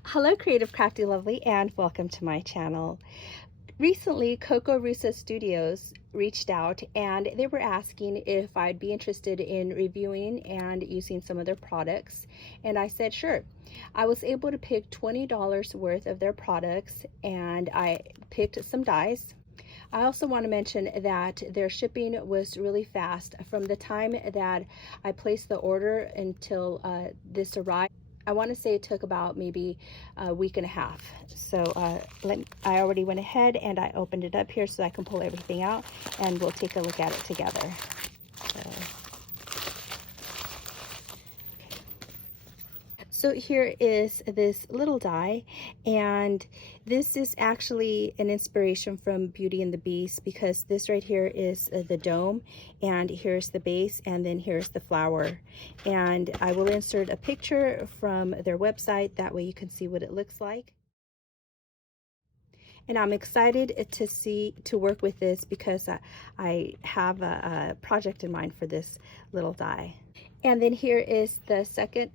Hello Creative Crafty Lovely and welcome to my channel. Recently Kokorosastudio reached out and they were asking if I'd be interested in reviewing and using some of their products, and I said sure. I was able to pick $20 worth of their products and I picked some dies. I also want to mention that their shipping was really fast. From the time that I placed the order until this arrived, I want to say it took about maybe a week and a half. So I already went ahead and I opened it up here so I can pull everything out and we'll take a look at it together. So here is this little die, and this is actually an inspiration from Beauty and the Beast, because this right here is the dome, and here's the base, and then here's the flower. And I will insert a picture from their website, that way you can see what it looks like. And I'm excited to work with this because I have a project in mind for this little die. And then here is the second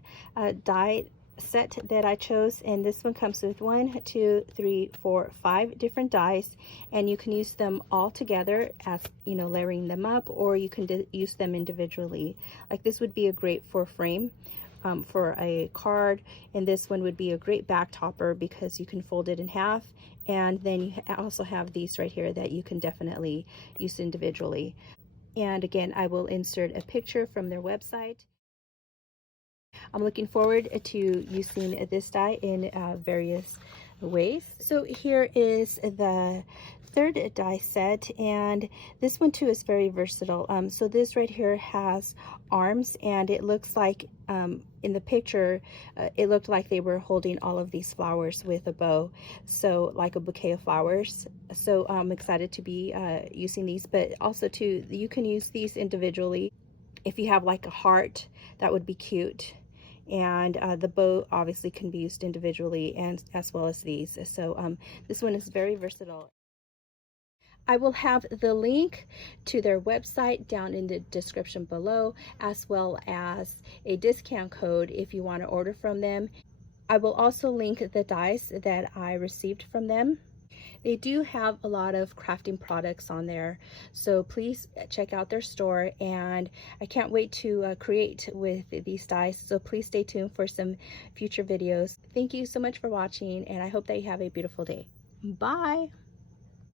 die set that I chose, and this one comes with 1, 2, 3, 4, 5 different dies, and you can use them all together as, you know, layering them up, or you can use them individually. Like this would be a great for frame for a card, and this one would be a great back topper because you can fold it in half. And then you also have these right here that you can definitely use individually. And again, I will insert a picture from their website. I'm looking forward to using this die in various ways. So here is the third die set, and this one too is very versatile. So this right here has arms, and it looks like in the picture it looked like they were holding all of these flowers with a bow, so like a bouquet of flowers. So I'm excited to be using these, but also too, you can use these individually. If you have like a heart, that would be cute. And the bow obviously can be used individually, and as well as these. So this one is very versatile. I will have the link to their website down in the description below, as well as a discount code if you want to order from them. I will also link the dies that I received from them. They do have a lot of crafting products on there, so please check out their store, and I can't wait to create with these dies, so please stay tuned for some future videos. Thank you so much for watching, and I hope that you have a beautiful day. Bye!